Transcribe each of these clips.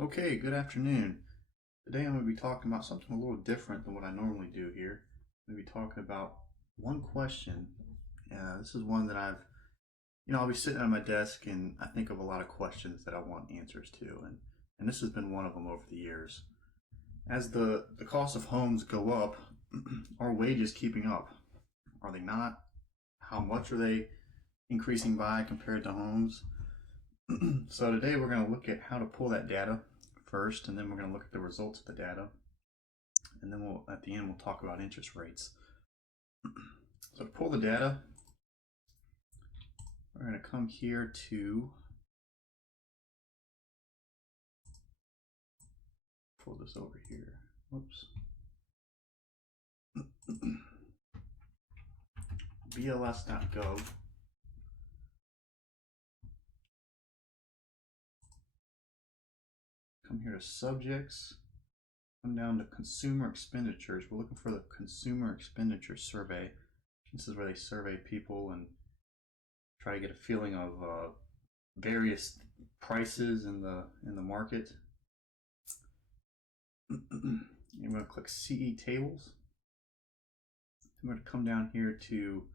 Okay, good afternoon. Today I'm going to be talking about something a little different than what I normally do here. I'm going to be talking about one question. This is one that I'll be sitting at my desk and I think of a lot of questions that I want answers to. And this has been one of them over the years. As the cost of homes go up, are wages keeping up? Are they not? How much are they increasing by compared to homes? So today we're going to look at how to pull that data first, and then we're going to look at the results of the data, and then at the end we'll talk about interest rates. So to pull the data, we're going to come here to pull this over here. Whoops. BLS.gov. Come here to subjects. Come down to consumer expenditures. We're looking for the consumer expenditure survey. This is where they survey people and try to get a feeling of various prices in the market. I'm going to click CE tables. I'm going to come down here to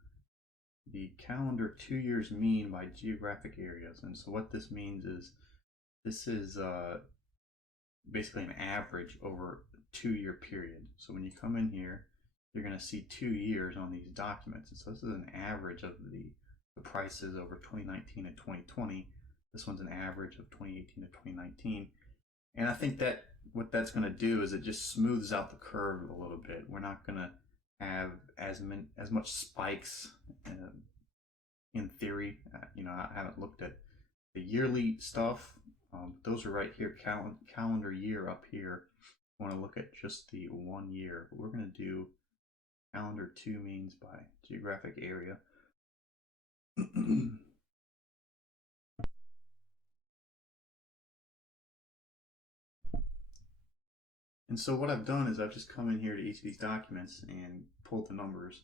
the calendar 2 years mean by geographic areas. And so what this means is this is basically an average over a 2-year period. So when you come in here, you're going to see 2 years on these documents. And so this is an average of the prices over 2019 and 2020. This one's an average of 2018 to 2019. And I think that what that's going to do is it just smooths out the curve a little bit. We're not going to have as much spikes in theory. I haven't looked at the yearly stuff. Those are right here, calendar year up here. I want to look at just the 1 year. We're going to do calendar 2 means by geographic area. And so what I've done is I've just come in here to each of these documents and pulled the numbers,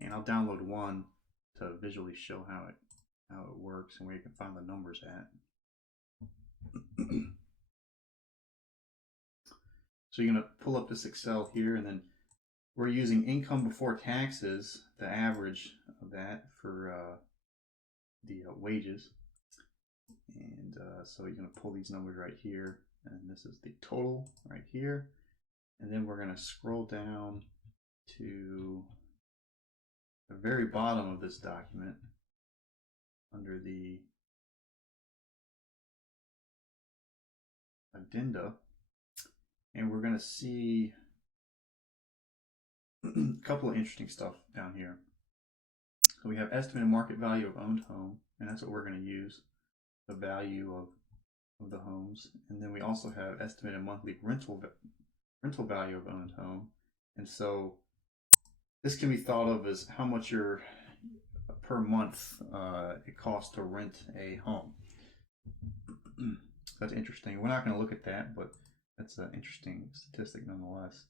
and I'll download one to visually show how it works and where you can find the numbers at. So you're going to pull up this Excel here, and then we're using income before taxes, the average of that for the wages. And so you're going to pull these numbers right here, and this is the total right here. And then we're going to scroll down to the very bottom of this document under the addenda, and we're going to see a couple of interesting stuff down here. So we have estimated market value of owned home, and that's what we're going to use, the value of the homes. And then we also have estimated monthly rental value of owned home. And so this can be thought of as how much per month it costs to rent a home. That's interesting. We're not going to look at that, but that's an interesting statistic nonetheless.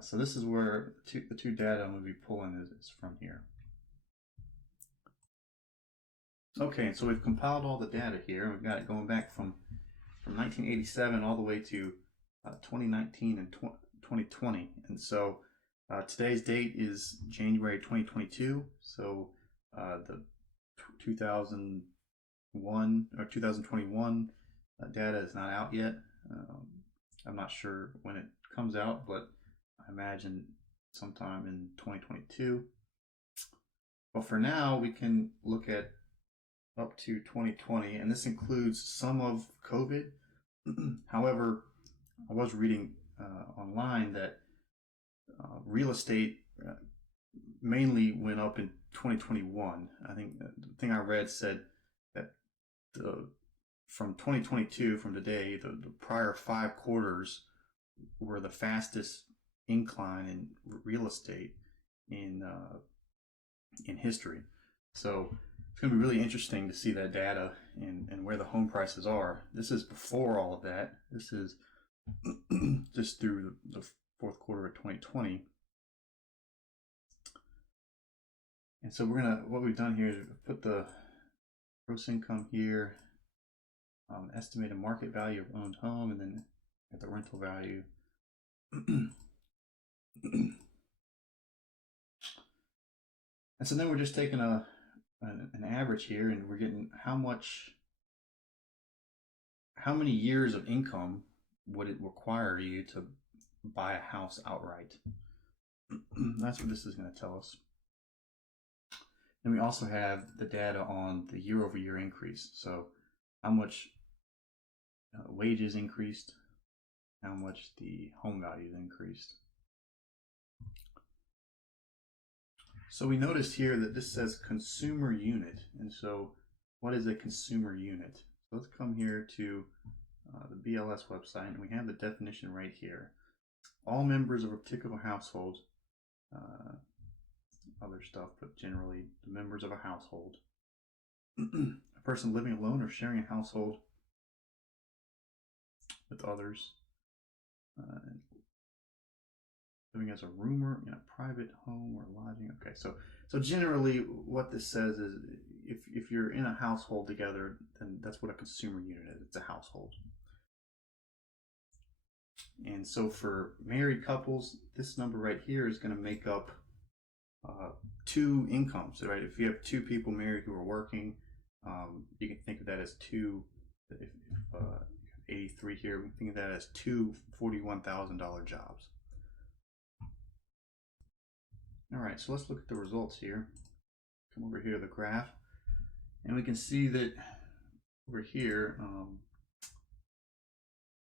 So this is where the two data I'm going to be pulling is from here. Okay, and so we've compiled all the data here. We've got it going back from 1987 all the way to 2019 and 2020. And so today's date is January 2022. So the 2001 or 2021 data is not out yet. I'm not sure when it comes out, but I imagine sometime in 2022. But for now, we can look at up to 2020, and this includes some of COVID. However, I was reading online that real estate mainly went up in 2021. I think the thing I read said that from 2022, from today, the prior 5 quarters were the fastest incline in real estate in history. So it's going to be really interesting to see that data and where the home prices are. This is before all of that. This is just through the 4th quarter of 2020. And so what we've done here is put the gross income here. estimated market value of owned home, and then at the rental value. And so then we're just taking an average here, and we're getting how many years of income would it require you to buy a house outright. That's what this is going to tell us. And we also have the data on the year-over-year increase. So how much wages increased, how much the home values increased. So we noticed here that this says consumer unit. And so what is a consumer unit? So let's come here to the BLS website, and we have the definition right here. All members of a particular household, other stuff, but generally the members of a household. A person living alone or sharing a household with others. Living as a roomer in a private home or lodging. Okay, so generally what this says is if you're in a household together, then that's what a consumer unit is. It's a household. And so for married couples, this number right here is going to make up 2 incomes, right? If you have 2 people married who are working, you can think of that as 2. If 83 here, we can think of that as 2 $41,000 jobs. All right, so let's look at the results here. Come over here to the graph, and we can see that over here,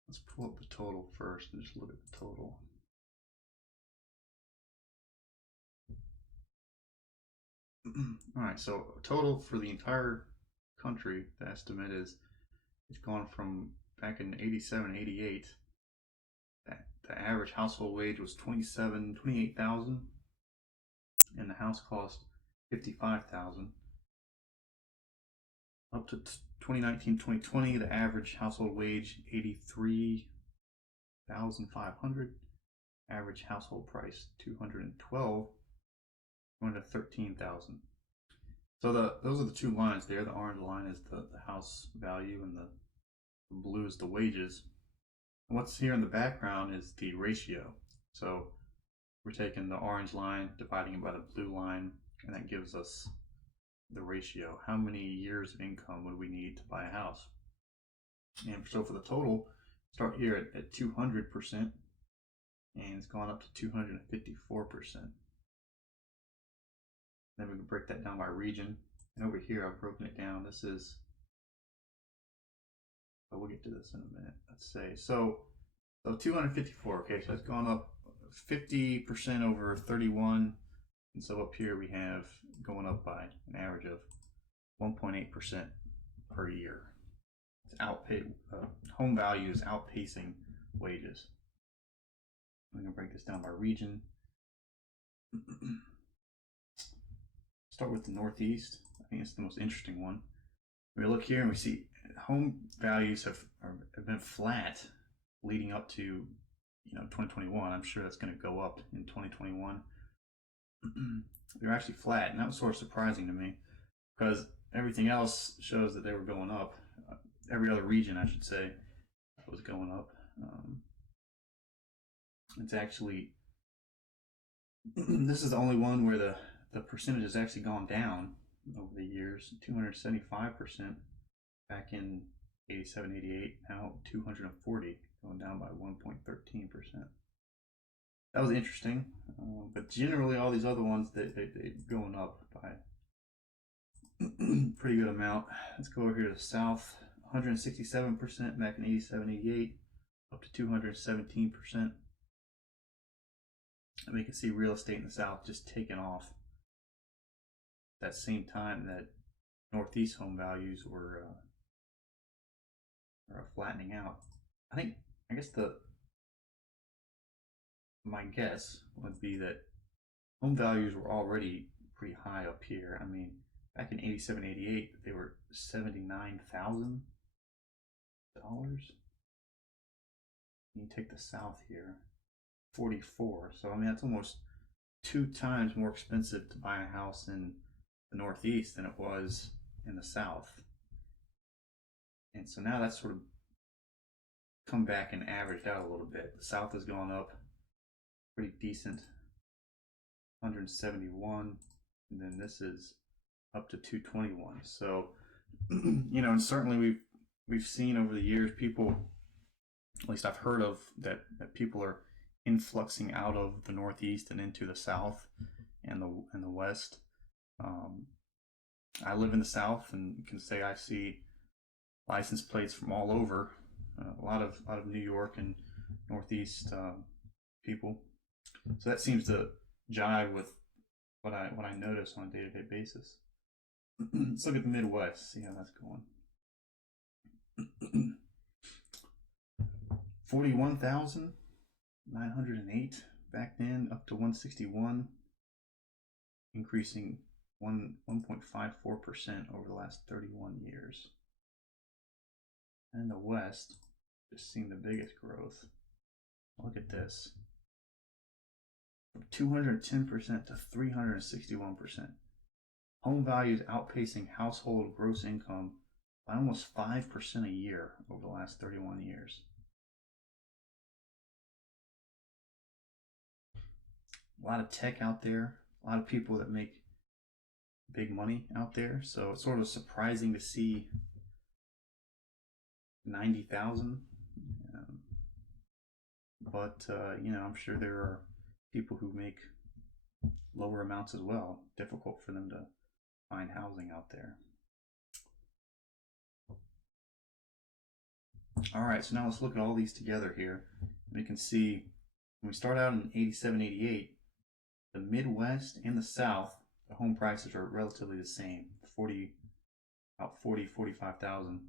let's pull up the total first and just look at the total. All right, so total for the entire country, the estimate is it's gone from back in 87, 88. The average household wage was $28,000, and the house cost $55,000. Up to 2019, 2020, the average household wage $83,500. Average household price $212. Going to $13,000. So those are the 2 lines there. The orange line is the house value, and the blue is the wages. And what's here in the background is the ratio. So we're taking the orange line, dividing it by the blue line, and that gives us the ratio. How many years of income would we need to buy a house? And so for the total, start here at 200%, and it's gone up to 254%. Then we can break that down by region. And over here, I've broken it down. This is, we'll get to this in a minute. Let's say, so 254, okay, so it's gone up 50% over 31. And so up here we have going up by an average of 1.8% per year. It's home value is outpacing wages. I'm going to break this down by region. Start with the Northeast. I think it's the most interesting one. We look here and we see home values have been flat leading up to 2021. I'm sure that's going to go up in 2021. They're actually flat, and that was sort of surprising to me because everything else shows that they were going up. Every other region, I should say, was going up. It's actually this is the only one where the percentage has actually gone down over the years. 275% back in 87, 88, now 240, going down by 1.13%. That was interesting, but generally all these other ones, they're going up by pretty good amount. Let's go over here to the South. 167% back in 87, 88, up to 217%. And we can see real estate in the South just taking off. At that same time that Northeast home values were flattening out. I guess my guess would be that home values were already pretty high up here. I mean, back in 87, 88, they were $79,000. You take the South here, 44. So I mean, that's almost 2 times more expensive to buy a house in the Northeast than it was in the South. And so now that's sort of come back and averaged out a little bit. The South has gone up pretty decent, 171, and then this is up to 221. So, and certainly we've seen over the years people, at least I've heard of, that people are influxing out of the Northeast and into the South and the West. I live in the South and can say I see license plates from all over. A lot of New York and Northeast people. So that seems to jive with what I notice on a day-to-day basis. Let's look at the Midwest, see how that's going. 41,908 back then, up to 161, increasing 1.54% over the last 31 years. And the West just seeing the biggest growth. Look at this. From 210% to 361%. Home values outpacing household gross income by almost 5% a year over the last 31 years. A lot of tech out there, a lot of people that make big money out there. So it's sort of surprising to see 90,000. But I'm sure there are people who make lower amounts as well. Difficult for them to find housing out there. All right, so now let's look at all these together here. We can see when we start out in 87, 88, the Midwest and the South, the home prices are relatively the same, about 45,000.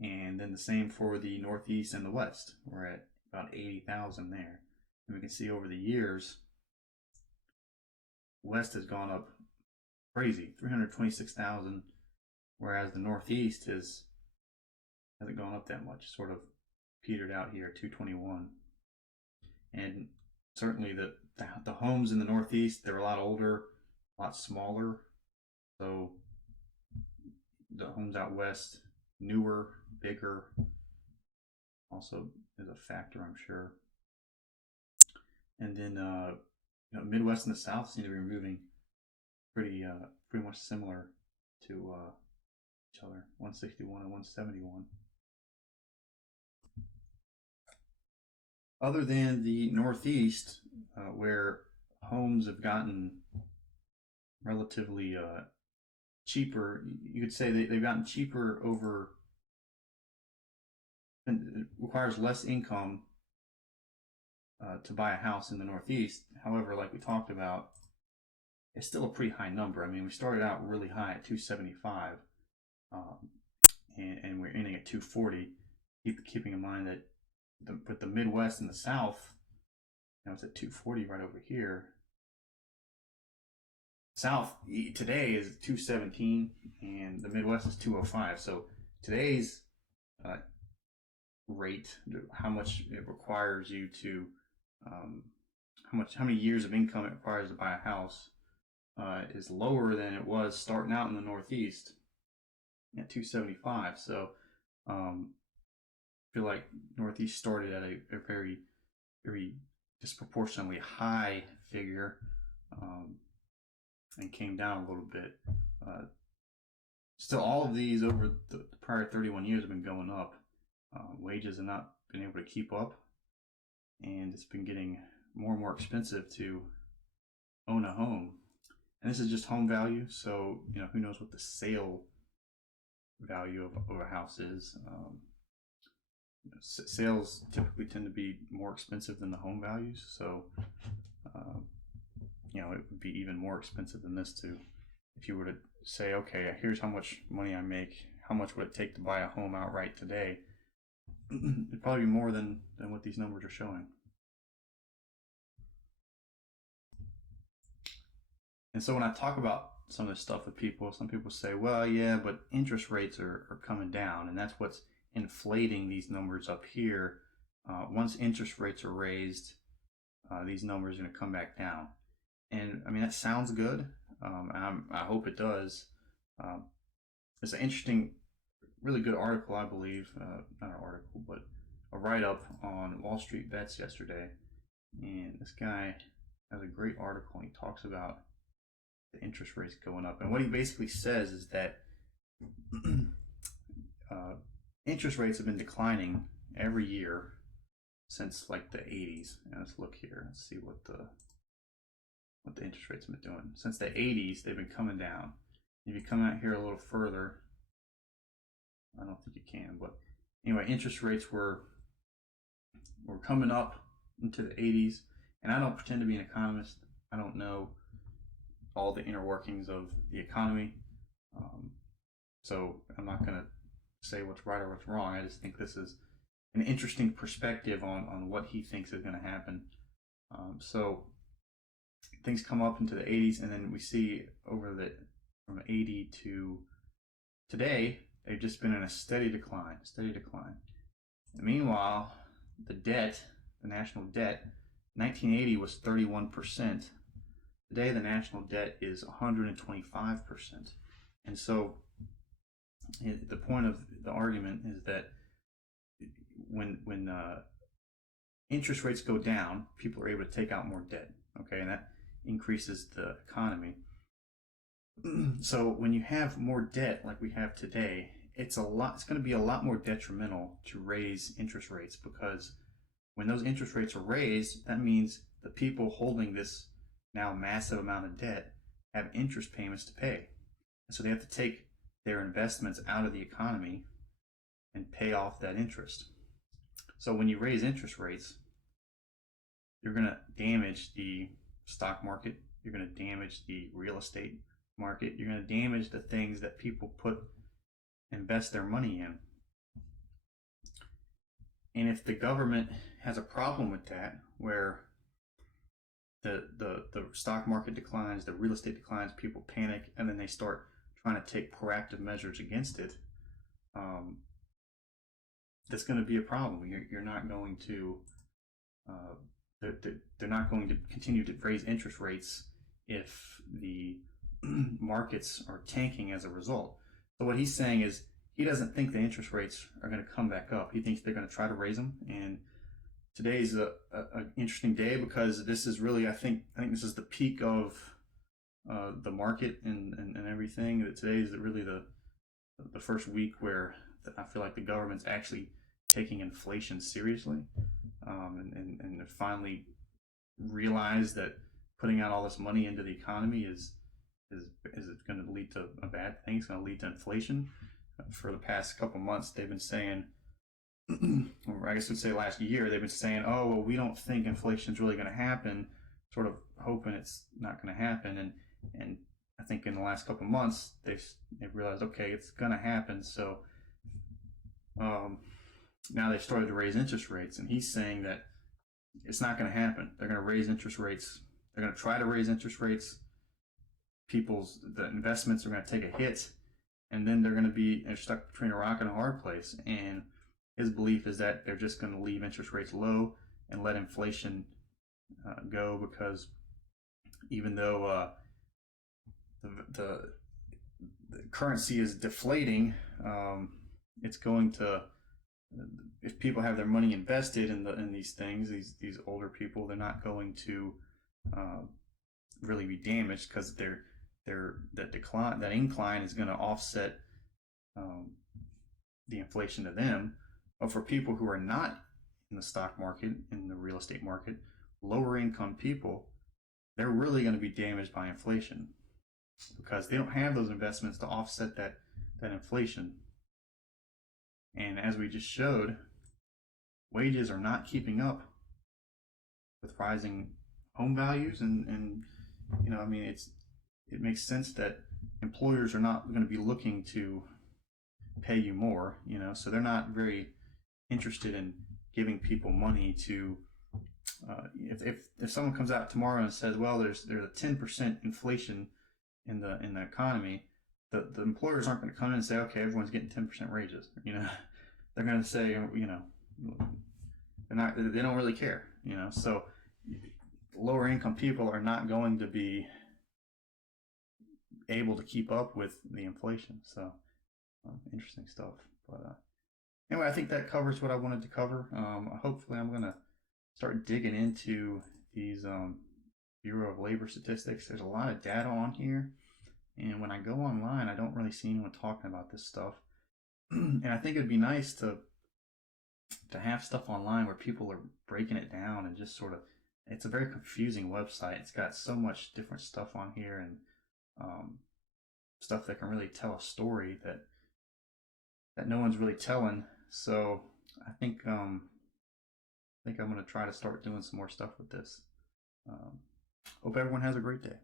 And then the same for the Northeast and the West. We're at about 80,000 there. And we can see over the years, West has gone up crazy, 326,000, whereas the Northeast hasn't gone up that much, sort of petered out here, 221. And certainly the homes in the Northeast, they're a lot older, a lot smaller. So the homes out West, newer, bigger, also is a factor, I'm sure. And then Midwest and the South seem to be moving pretty much similar to each other, 161 and 171. Other than the Northeast, where homes have gotten relatively cheaper, you could say they've gotten cheaper over, and it requires less income to buy a house in the Northeast. However, like we talked about, it's still a pretty high number. I mean, we started out really high at 275, and we're ending at 240. Keeping in mind that with the Midwest and the South, it's at 240 right over here. South today is 217, and the Midwest is 205. So today's rate, how much it requires you to, how many years of income it requires to buy a house, is lower than it was starting out in the Northeast at 275. So I feel like Northeast started at a very, very disproportionately high figure, and came down a little bit. Still, all of these over the prior 31 years have been going up. Wages have not been able to keep up, and it's been getting more and more expensive to own a home. And this is just home value, so who knows what the sale value of a house is. Sales typically tend to be more expensive than the home values, so it would be even more expensive than this too. If you were to say, okay, here's how much money I make, how much would it take to buy a home outright today? It'd probably be more than what these numbers are showing. And so when I talk about some of this stuff with people, some people say, well, yeah, but interest rates are coming down, and that's what's inflating these numbers up here. Once interest rates are raised, these numbers are going to come back down. And I mean, that sounds good. I hope it does. It's an interesting really good article, I believe, not an article, but a write-up on Wall Street Bets yesterday. And this guy has a great article, and he talks about the interest rates going up. And what he basically says is that interest rates have been declining every year since like the 80s. And let's look here and see what the interest rates have been doing. Since the 80s, they've been coming down. If you come out here a little further, I don't think you can, but anyway, interest rates were coming up into the 80s. And I don't pretend to be an economist. I don't know all the inner workings of the economy. So I'm not going to say what's right or what's wrong. I just think this is an interesting perspective on what he thinks is going to happen. So things come up into the 80s, and then we see from 80 to today, they've just been in a steady decline. And meanwhile, the national debt, 1980 was 31%. Today, the national debt is 125%. And so the point of the argument is that when interest rates go down, people are able to take out more debt, okay, and that increases the economy. So when you have more debt like we have today, it's going to be a lot more detrimental to raise interest rates, because when those interest rates are raised, that means the people holding this now massive amount of debt have interest payments to pay. And so they have to take their investments out of the economy and pay off that interest. So when you raise interest rates, you're going to damage the stock market, you're going to damage the real estate market, you're going to damage the things that people invest their money in. And if the government has a problem with that, where the stock market declines, the real estate declines, people panic, and then they start trying to take proactive measures against it, that's going to be a problem. You're not going to, they're not going to continue to raise interest rates if the markets are tanking as a result. So what he's saying is he doesn't think the interest rates are going to come back up. He thinks they're going to try to raise them. And today's an interesting day, because this is really, I think this is the peak of the market and everything. That today is really the first week where I feel like the government's actually taking inflation seriously, and finally realized that putting out all this money into the economy is going to lead to a bad thing. It's going to lead to inflation. For the past couple months, they've been saying, or I guess we'd say last year, they've been saying, oh, well, we don't think inflation is really going to happen, sort of hoping it's not going to happen. And I think in the last couple months, they've realized, okay, it's going to happen. So now they've started to raise interest rates, and he's saying that it's not going to happen. They're going to raise interest rates. They're going to try to raise interest rates. The investments are going to take a hit, and then they're stuck between a rock and a hard place. And his belief is that they're just going to leave interest rates low and let inflation go, because even though the currency is deflating, it's going to, if people have their money invested in these things, these older people, they're not going to really be damaged, because that incline is going to offset the inflation to them. But for people who are not in the stock market, in the real estate market, lower income people, they're really going to be damaged by inflation, because they don't have those investments to offset that inflation. And as we just showed, wages are not keeping up with rising home values, and it makes sense that employers are not going to be looking to pay you more, so they're not very interested in giving people money to, if someone comes out tomorrow and says, well, there's a 10% inflation in the economy, the employers aren't going to come in and say, okay, everyone's getting 10% raises. They're going to say, they don't really care. So lower income people are not going to be able to keep up with the inflation. So interesting stuff. But anyway, I think that covers what I wanted to cover. Hopefully, I'm gonna start digging into these Bureau of Labor statistics. There's a lot of data on here, and when I go online, I don't really see anyone talking about this stuff. And I think it'd be nice to have stuff online where people are breaking it down and just sort of. It's a very confusing website. It's got so much different stuff on here and stuff that can really tell a story that no one's really telling. So I think I'm going to try to start doing some more stuff with this. Hope everyone has a great day.